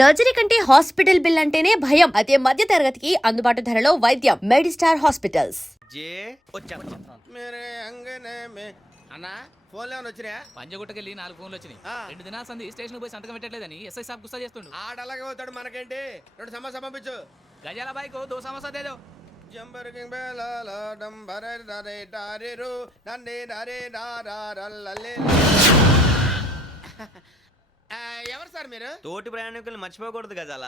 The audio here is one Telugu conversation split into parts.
సర్జరీ కంటే హాస్పిటల్ బిల్ అంటేనే భయం. అదే మధ్య తరగతికి అందుబాటు ధరలో వైద్యం. Medistar hospitals. అన్నా ఫోన్లో వచ్చినా పంజగుట్టకెళ్ళి 4 ఫోన్లు వచ్చినాయి. 2 దినాల సంది స్టేషన్ పోయి సంతకం పెట్టలేదని ఎస్ఐ సాబ్ గుస్తా చేస్తుండు. ఆడలాగే పోతాడు మనకేంటి 2 సమస్య పంపించు. గజాల బైక్ 2 సమస్య దేదో. జంబరకింగ్ బేలాల డంబరే డరే డారేరు నన్నే డరే డారారల్లలే. ఎవరు సార్ మీరు? తోటి ప్రయాణికులు మర్చిపోకూడదు గజాల.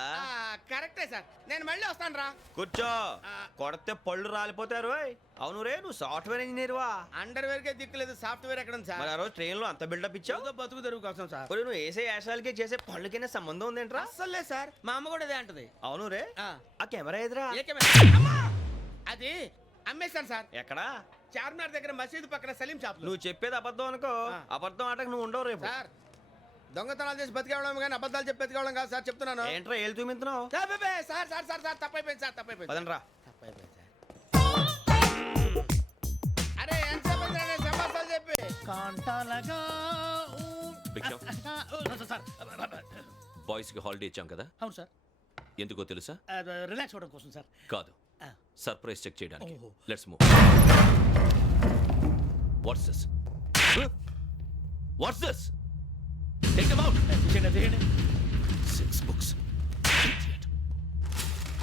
కరెక్టే సార్, నేను మళ్ళీ వస్తాను రా. కూర్చో, కొడితే పళ్ళు రాలిపోతారు. అవును రే, నువ్వు సాఫ్ట్వేర్ ఇంజనీర్ వా? అండర్వేర్ కే దిక్కులేదు, సాఫ్ట్వేర్ ఎక్కడ ఉంది సార్? మరి ఆ రోజు ట్రైన్ లో అంత బిల్డప్ ఇచ్చావు. బతుకు తెరుగు కోసం సార్. మరి నువ్వు వేసే యాశాలకి చేసే పళ్ళకైనా సంబంధం ఉందేంట్రా? అస్సలు లేదు సార్, మా అమ్మ కూడా అదే అంటది. అవును రే, ఆ కెమెరా ఎదురా అది అమ్మేశాను సార్. ఎక్కడా? చార్మినార్ దగ్గర మసీదు పక్కన సలీం షాప్. నువ్వు చెప్పేది అబద్ధం అనుకో, అబద్ధం ఆటకు నువ్వు ఉండవు రేపు. సార్ దొంగతనాలు చేసి బతికేవడం కానీ అబద్ధాలు చెప్పి బతికేవడం కాదు సార్, చెప్తున్నాను. ఏంట్రా ఏళ్ళు చూపించినావు? సార్ సార్ సార్ సార్ తప్పైపోయింది సార్, తప్పైపోయింది. పదండ్రా. తప్పైపోయింది సార్. అరే ఎంతసేపు సమాసాలు చెప్పి కాంటాలగా బాయ్స్ కి హాలిడే ఇచ్చాం కదా, అవును సార్. ఎందుకో తెలుసా? రిలాక్స్ అవ్వడం కోసం సార్. కాదు, సర్ప్రైజ్ చెక్ చేయడానికి. ఓహో. Let's move. What's this? What's this? Take them out. తీయండి. 6 books. Idiot.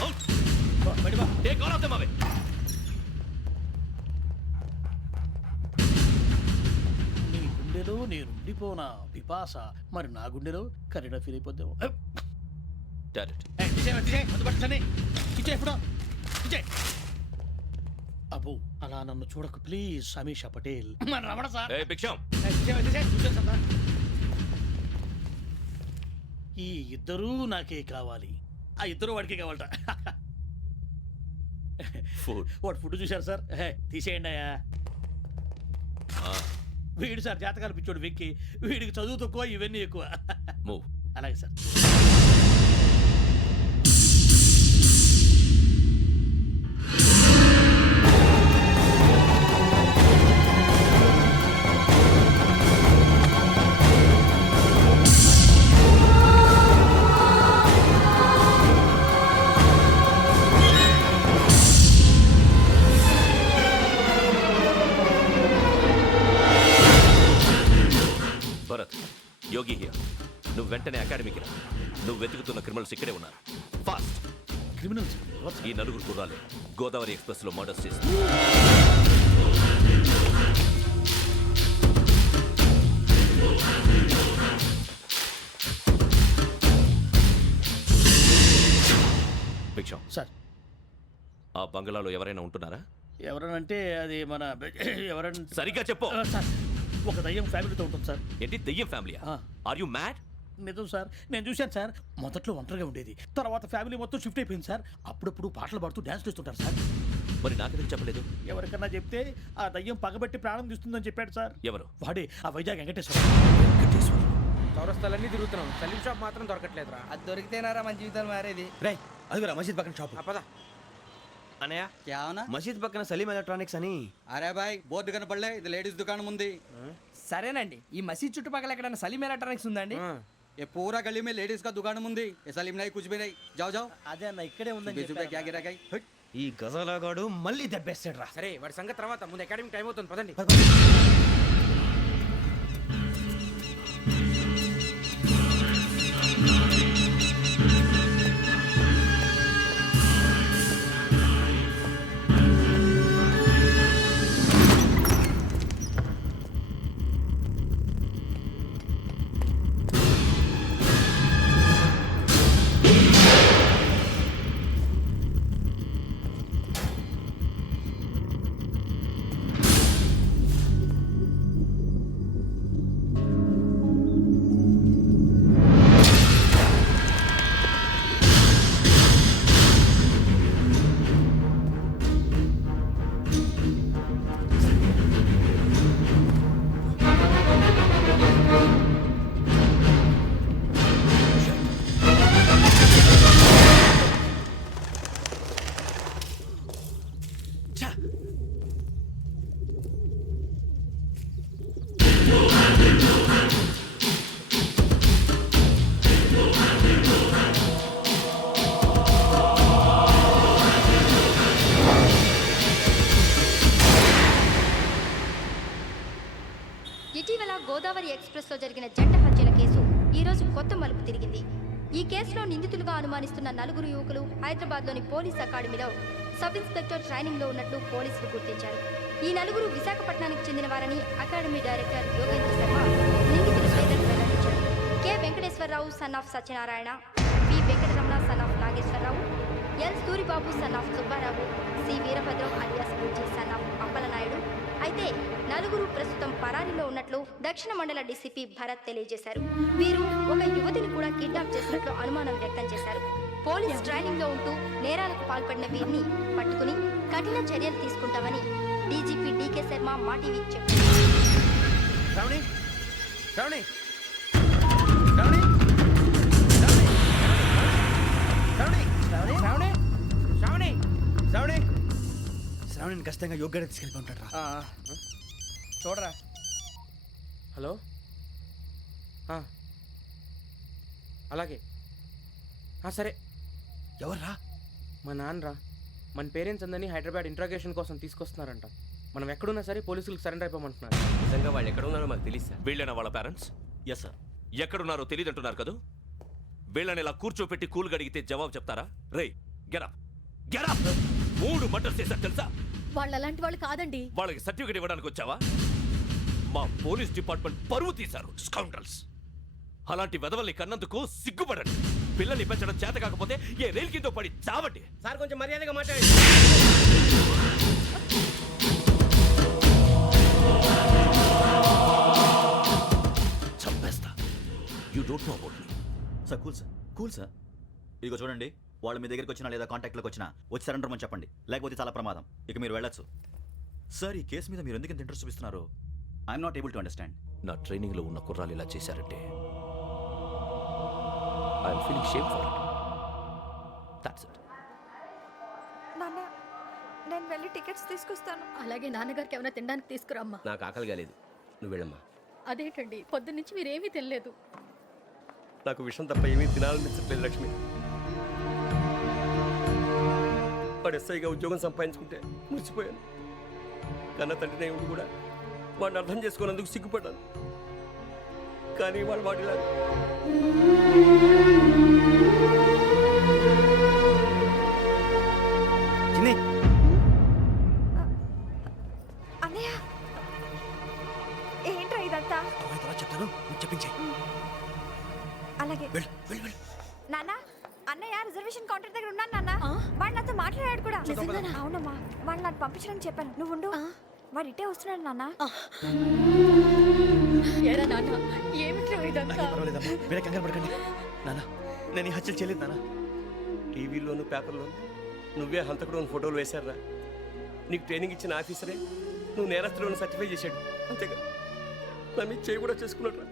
Out. బయట బా. Take all of them away. నీ గుండెలో నేనుండిపోనా పిపాస, మరి నా గుండెలో కరీడా ఫీల్ అయిపోద్దాము. Direct. అబ్బో అలా నన్ను చూడకు ప్లీజ్. సమీషా పటేల్ మన రమణ సార్. Hey, Biksham. ఈ ఇద్దరూ నాకే కావాలి, ఆ ఇద్దరు వాడికే కావాలట. Food. వాడు ఫుడ్ చూశారు సార్. తీసేయండి అయ్యా. వీడు సార్ జాతకాలు పిచ్చోడు వెక్కి, వీడికి చదువు తక్కువ ఇవన్నీ ఎక్కువ. Move. అలాగే సార్. Bharat, Yogi here. నువ్వు వెంటనే అకాడమీకి రా. నువ్వు వెతుకుతున్న క్రిమినల్స్ ఇక్కడే ఉన్నారు. ఫాస్ట్. క్రిమినల్స్ ఈ 4 కుర్రాలే గోదావరి ఎక్స్ప్రెస్ లో మర్డర్స్ చేసి భిక్షం సార్. ఆ బంగ్లాలో ఎవరైనా ఉంటున్నారా? ఎవరనంటే అది మన ఎవరంటే సరిగ్గా చెప్పు. సార్ ఒక దయ్యం ఫ్యామిలీతో ఉంటుంది సార్. ఏంటి దెయ్యం ఫ్యామిలీయా? Are you mad? నిజం సార్, నేను చూశాను సార్. మొదట్లో ఒంటరిగా ఉండేది, తర్వాత ఫ్యామిలీ మొత్తం షిఫ్ట్ అయిపోయింది సార్. అప్పుడప్పుడు పాటలు పాడుతూ డ్యాన్స్ చేస్తుంటారు సార్. మరి నాకెందుకు చెప్పలేదు? ఎవరికన్నా చెప్తే ఆ దయ్యం పగబెట్టి ప్రాణం తీస్తుందని చెప్పాడు సార్. ఎవరు? వాడే ఆ వైజాగ్ వెంకటేశ్వర. చౌరస్తాలన్నీ తిరుగుతున్నాం, సలీం షాప్ మాత్రం దొరకట్లేదురా. అది దొరికితేనారా మన జీవితాలు మారేది. రే అదిగురా మసీద్ పక్కన షాప్. పద. అనయ్య, क्या होना? మసీద్ పక్కన సలీం ఎలక్ట్రానిక్స్ అని. అరే బాయ్ బోర్డు కనపడలే, ఇది లేడీస్ దుకాణం ఉంది. సరేనండి, ఈ మసీద్ చుట్టుపక్కల ఎక్కడైనా సలీం ఎలక్ట్రానిక్స్ ఉందండి? ये पूरा गली में लेडीज का दुकान मुंदी, ये सलीम नहीं कुछ भी नहीं. जाओ जाओ. అదే అన్న ఇక్కడే ఉందని बीस रुपए क्या गिरा गई. ఈ గజాలగాడు మళ్ళీ దెబ్బేస్తాడు రా. సరే వాడి సంగతి తర్వాత, ముందు అకాడమిక్ టైం అవుతుంది, పదండి. లో జరిగిన జంట హత్యల కేసు ఈ రోజు కొత్త మలుపు తిరిగింది. ఈ కేసులో నిందితులుగా అనుమానిస్తున్న 4 యువకులు హైదరాబాద్లోని పోలీస్ అకాడమీలో సబ్ ఇన్స్పెక్టర్ ట్రైనింగ్ లో ఉన్నట్లు పోలీసులు గుర్తించారు. ఈ 4 విశాఖపట్నానికి చెందిన వారని అకాడమీ డైరెక్టర్ యోగేంద్ర శర్మ నిందితుల పేర్లను వెల్లడించారు. K Venkateswararao son of Satyanarayana, P Venkataramana son of Nageswararao, L Suribabu son of Subbarao, C Veerabhadram alias Bujji son of Appalanaidu. అయితే 4 ప్రస్తుతం పరారీలో ఉన్నట్లు దక్షిణ మండల డీసీపీ భరత్ తెలియజేశారు. వీరు ఒక యువతిని కూడా కిడ్నాప్ చేసినట్లు అనుమానం వ్యక్తం చేశారు. పోలీస్ ట్రైనింగ్ లో ఉంటూ నేరాలకు పాల్పడిన వీరిని పట్టుకుని కఠిన చర్యలు తీసుకుంటామని డీజీపీ డీకే శర్మ మా టీవీకి చెప్పారు. శ్రావణి శ్రావణి శ్రావణి శ్రావణి శ్రావణి శ్రావణి శ్రావణి శ్రావణి శ్రావణిని ఖచ్చితంగా యోగ్యత తీసుకెళ్ళి ఉంటాడు రా. చూడరా. హలో అలాగే సరే. ఎవర్రా? మా నాన్నరా. మన పేరెంట్స్ అందరినీ హైదరాబాద్ ఇంట్రాగేషన్ కోసం తీసుకొస్తున్నారంట. మనం ఎక్కడున్నా సరే పోలీసులకు సరెండర్ అయిపోమంటున్నారు. నిజంగా వాళ్ళు ఎక్కడ ఉన్నారో మాకు తెలియదు సార్. వీళ్ళైనా వాళ్ళ పేరెంట్స్? Yes sir. ఎక్కడున్నారో తెలియదంటున్నారు కదా. వీళ్ళని ఇలా కూర్చోపెట్టి కూల్ అడిగితే జవాబు చెప్తారా? రేయ్ గెటప్ గెటప్. 3 మర్డర్స్ చేశారు తెలుసా? వాళ్ళు అలాంటి వాళ్ళు కాదండి. వాళ్ళకి సర్టిఫికేట్ ఇవ్వడానికి వచ్చావా? మా పోలీస్ డిపార్ట్మెంట్ పరువు తీశారు స్కౌండ్రల్స్. అలాంటి వెధవల్ని కన్నందుకు సిగ్గుపడండి. పిల్లల్ని పెంచడం చేత కాకపోతే ఏ రైలు కింద పడి చావండి. సార్ కొంచెం మర్యాదగా మాట్లాడండి. చంపేస్తా. You don't know about me. Sir cool sir. ఇదిగో చూడండి, వాళ్ళు మీ దగ్గరికి వచ్చినా లేదా కాంటాక్ట్లోకి వచ్చినా వచ్చి సరెండర్ అని చెప్పండి, లేకపోతే చాలా ప్రమాదం. ఇక మీరు వెళ్ళొచ్చు. సార్, ఈ కేసు మీద మీరు ఎందుకు ఇంత ఇంట్రెస్ట్ చూపిస్తున్నారు? I'm not able to understand. నా ట్రైనింగ్లో ఉన్న కుర్రాలు ఇలా చేశారంటే I'm feeling shame for it. That's it. నాన్న, నేను వెళ్ళి టికెట్స్ తీసుకొస్తాను. అలాగే నాన్నగారికి ఏమైనా తినడానికి తీసుకురామ్మా. నాకు ఆకలి కాలేదు, నువ్వు వెళ్ళమ్మా. అదేంటండి పొద్దున్నుంచి మీరేమీ తినలేదు. నాకు విషయం తప్ప ఏమీ తినాలనిపించట్లేదు లక్ష్మి. వాడు ఎస్ఐగా ఉద్యోగం సంపాదించుకుంటే మురిసిపోయాను. కన్న తండ్రినే ఉండి కూడా వాడిని అర్థం చేసుకున్నందుకు సిగ్గుపడ్డాను. కానీ వాడిలా అన్నయ్య, ఏంట్రా ఇదంతా? చెప్తాను, చెప్పించే. అలాగే. నాన్న, అన్నయ్య రిజర్వేషన్ కౌంటర్ దగ్గర ఉన్నాను నాన్న. వాడు నాతో మాట్లాడాడు కూడా. అవునమ్మా, వాడు నాకు పంపించడానికి చెప్పాను. నువ్వు ఉండు. వాడు ఇటే వస్తున్నాడు నాన్న. మీరే కంగారు పడకండి నాన్న. నేను ఈ హత్యలు చేయలేదు నాన్న. టీవీలోను పేపర్లోను నువ్వే హంతకుడు ఫోటోలు వేశారా? నీకు ట్రైనింగ్ ఇచ్చిన ఆఫీసరే నువ్వు నేరస్తులను సర్టిఫై చేశాడు. అంతేగా నా మీద చేయి కూడా చేసుకున్నట్రా.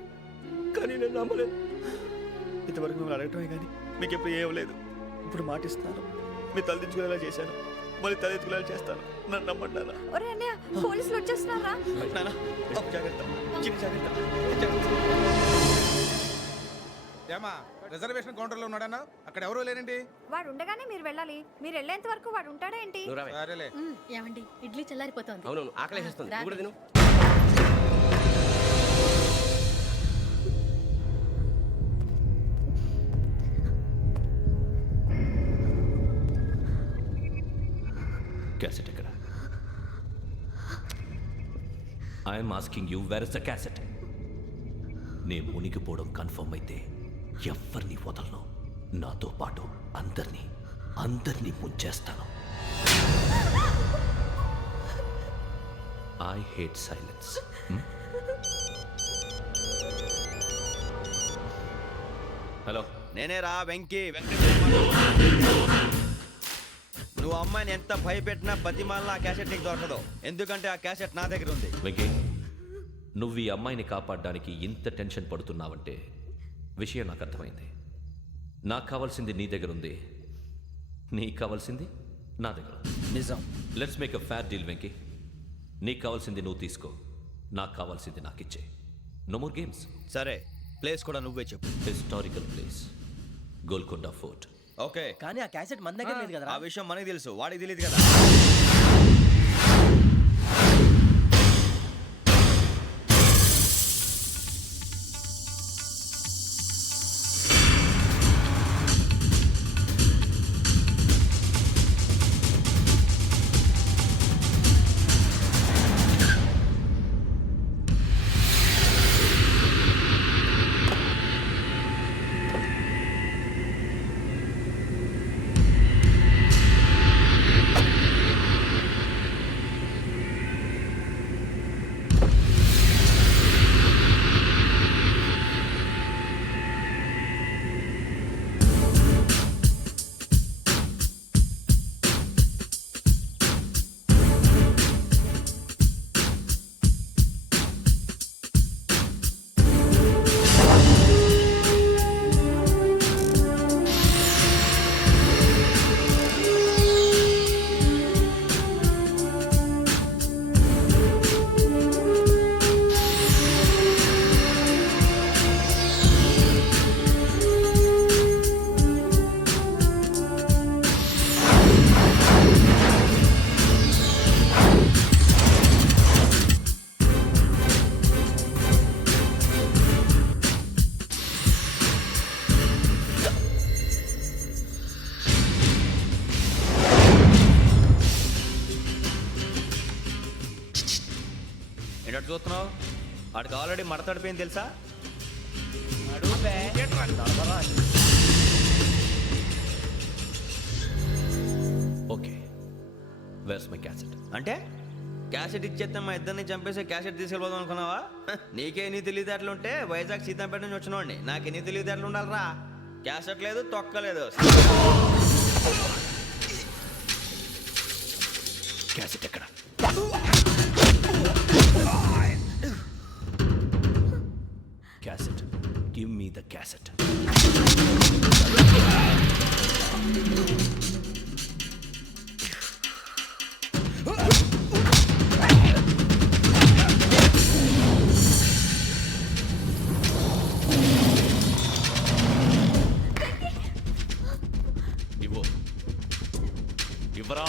కానీ నేను నమ్మలేదు. ఇంతవరకు మిమ్మల్ని అడగటమే కానీ మీకు ఎప్పుడు ఏమలేదు. ఇప్పుడు మాటిస్తాను, మీ తలదించుకునేలా చేశాను, మళ్ళీ తలెత్తుకునేలా చేస్తాను. నన్ను నమ్మండి నాన్న. ఒరే అన్నయ్య, పోలీసులు వచ్చేస్తున్నారా? నాన్న జాగ్రత్త, చిన్న జాగ్రత్త. ఏమా రిజర్వేషన్ కౌంటర్ లో ఉన్నాడన్నా? అక్కడ ఎవరూ లేనండి. వాడు ఉండగానే మీరు వెళ్ళాలి. మీరు వెళ్ళేంత వరకు వాడు ఉంటాడా ఏంటి? సరేలే. ఏమండి ఇడ్లీ చల్లారిపోతుంది. అవును, ఆకలేస్తుంది. నువ్వు కూడా తిను. క్యాసెట్ ఎక్కడ? I'm asking you, where is the cassette? నే మునిగిపోవడం కన్ఫర్మ్ అయితే ఎవరిని వదలను. నాతో పాటు అందరినీ ముంచేస్తాను. I hate silence. హలో, నేనే రా వెంకీ. నువ్వు అమ్మాయిని ఎంత భయపెట్టినా బతిమాలినా ఆ క్యాసెట్ నీకు దొరకదు. ఎందుకంటే ఆ క్యాసెట్ నా దగ్గర ఉంది. వెంకీ, నువ్వు ఈ అమ్మాయిని కాపాడడానికి ఇంత టెన్షన్ పడుతున్నావంటే విషయం నాకు అర్థమైంది. నాకు కావాల్సింది నీ దగ్గర ఉంది, నీకు కావాల్సింది నా దగ్గర ఉంది. నిజం. Let's make a fair deal Venky. నీకు కావాల్సింది నువ్వు తీసుకో, నాకు కావాల్సింది నాకు ఇచ్చే. No more games. సరే, ప్లేస్ కూడా నువ్వే చెప్పు. Historical place, Golconda fort. Okay, కానీ ఆ క్యాసెట్ మన దగ్గర లేదు కదా. ఆ విషయం మనకి తెలుసు, వాడికి తెలియదు కదా. ఏంటి చూస్తున్నావు? వాడికి ఆల్రెడీ మడతడిపోయింది తెలుసా? Okay, where's my cassette? అంటే క్యాసెట్ ఇచ్చేస్తే మా ఇద్దరిని చంపేసి క్యాసెట్ తీసుకెళ్ళిపోదాం అనుకున్నావా? నీకే ఎన్ని తెలివితేటలు ఉంటే వైజాగ్ సీతంపేట నుంచి వచ్చినవాడిని. నాకు ఎన్ని తెలివితేటలు ఉండాలిరా? క్యాసెట్ లేదు, తొక్కలేదు. క్యాసెట్ ఎక్కడ? Cassette, give me the cassette. ఇవ్వు, ఇవ్వరా.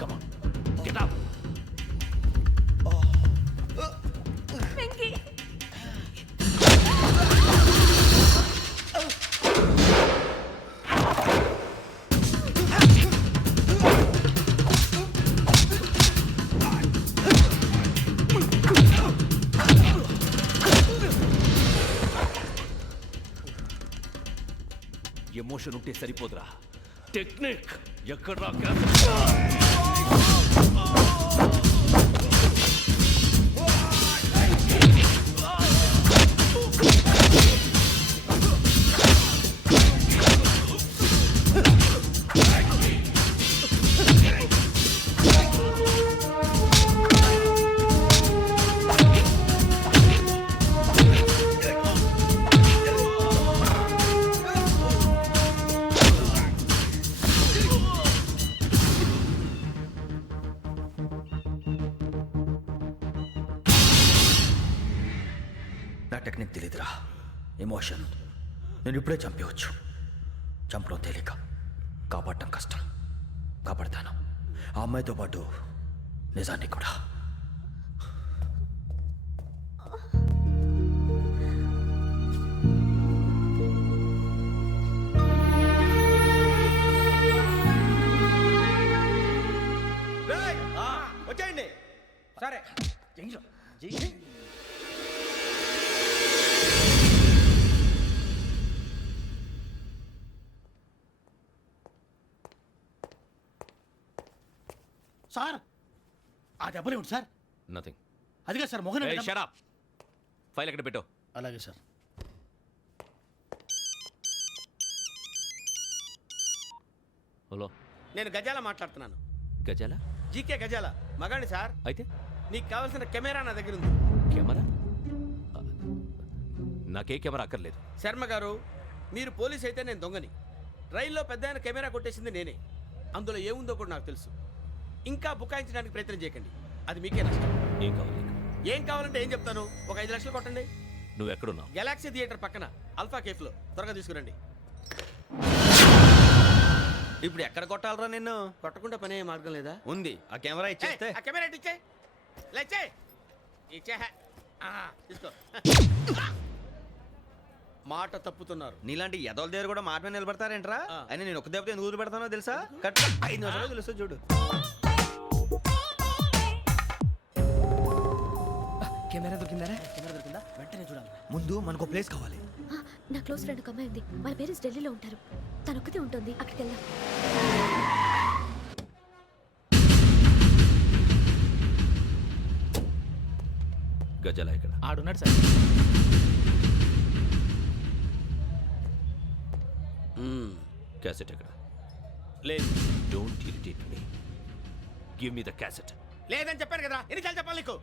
Come on, get up. Emotion ఉంటే సరిపోదురా, టెక్నిక్ ఎక్కడ్రా? నా టెక్నిక్ తెలీదురా, ఎమోషన్. నేను ఇప్పుడే చంపేయచ్చు. చంపడం తేలిక, కాపాడటం కష్టం. కాపాడతాను ఆ అమ్మాయితో పాటు నిజాన్ని కూడా. వచ్చేయండి. సరే, సార్ ఆ దెబ్బలేమిటి సార్? నథింగ్. అదిగా సార్ మొహన్ షట్ అప్. ఫైల్ ఎక్కడ పెట్టు? అలాగే సార్. హలో, నేను గజాల మాట్లాడుతున్నాను. గజాల? జీకే గజాల మగాండి సార్. అయితే నీకు కావాల్సిన కెమెరా నా దగ్గర ఉంది. కెమెరా? నాకే కెమెరా అక్కర్లేదు. శర్మ గారు, మీరు పోలీస్ అయితే నేను దొంగని. రైల్లో పెద్ద ఆయన కెమెరా కొట్టేసింది నేనే. అందులో ఏముందో కూడా నాకు తెలుసు. ఇంకా బుకాయించడానికి ప్రయత్నం చేయకండి, అది మీకే నష్టం. ఏం కావాలి? ఏం కావాలంటే ఏం చెప్తాను. ఒక 5 లక్షలు కొట్టండి. నువ్వు ఎక్కడున్నావు? గెలాక్సీ థియేటర్ పక్కన అల్ఫా కేఫ్లో. త్వరగా తీసుకురండి. ఇప్పుడు ఎక్కడ కొట్టాలరా నిన్ను? కొట్టకుండా పనే మార్గం లేదా? ఉంది. ఆ కెమెరా ఇచ్చేస్తే. ఆ కెమెరా ఇచ్చే. లేచే. ఇచ్చే. తీసుకో. మాట తప్పుతున్నారు. నీలాంటి ఎదల దగ్గర కూడా మాట మీద నిలబడతారేంట్రా? అయినా నేను ఒక దెబ్బతో ఎందుకు పెడతానో తెలుసా? కట్ 5 నిమిషాలు తెలుసు చూడు. కెమెరా దొరికిందా? వెంటనే చూడాలి. ముందు మనకు ప్లేస్ కావాలి. నా క్లోజ్ ఫ్రెండ్ ఒక అమ్మాయి ఉంది. వాళ్ళ పేరెంట్స్ ఢిల్లీలో ఉంటారు. తను ఒక్కతే ఉంటుంది. అక్కడికి వెళ్దాం. గజాల ఇక్కడ? ఆడున్నాడు సార్. క్యాసెట్ ఎక్కడ? లేదు. Don't irritate me. Give me the cassette. లేదని చెప్పాను కదా, ఎన్నిసార్లు చెప్పాలి నీకు?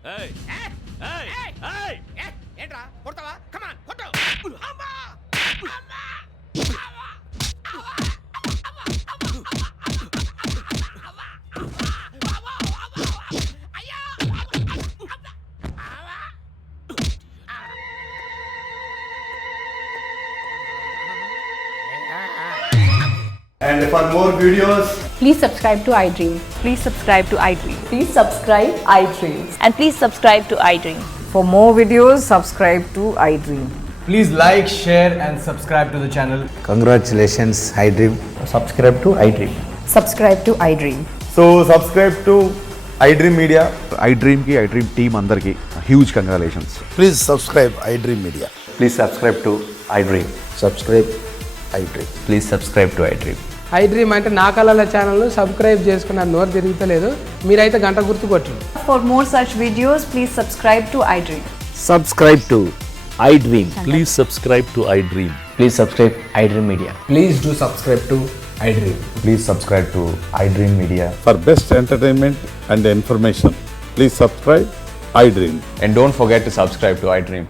ఏంట్రా కొడతావా? కమాన్ కొట్టు. And for more videos, please subscribe to iDream. Please subscribe to iDream. Please subscribe iDream. And please subscribe to iDream. For more videos, subscribe to iDream. Please like, share and subscribe to the channel. Congratulations, iDream. Subscribe to iDream. Subscribe to iDream. So subscribe to iDream Media. iDream ki iDream team andarki huge congratulations. Please subscribe iDream Media. Please subscribe to iDream. Subscribe iDream. Please subscribe to iDream. iDream అంటే నా కళల ఛానల్ సబ్స్క్రైబ్ చేసుకున్న నోరు తిరుగుతలేదు. మీరైతే గంట గుర్తు కొట్టండి. For more such videos, please subscribe to iDream. Subscribe to iDream. Please subscribe to iDream. Please subscribe iDream Media. Please do subscribe to iDream. Please subscribe to iDream Media. For best entertainment and information, please subscribe iDream. And don't forget to subscribe to iDream.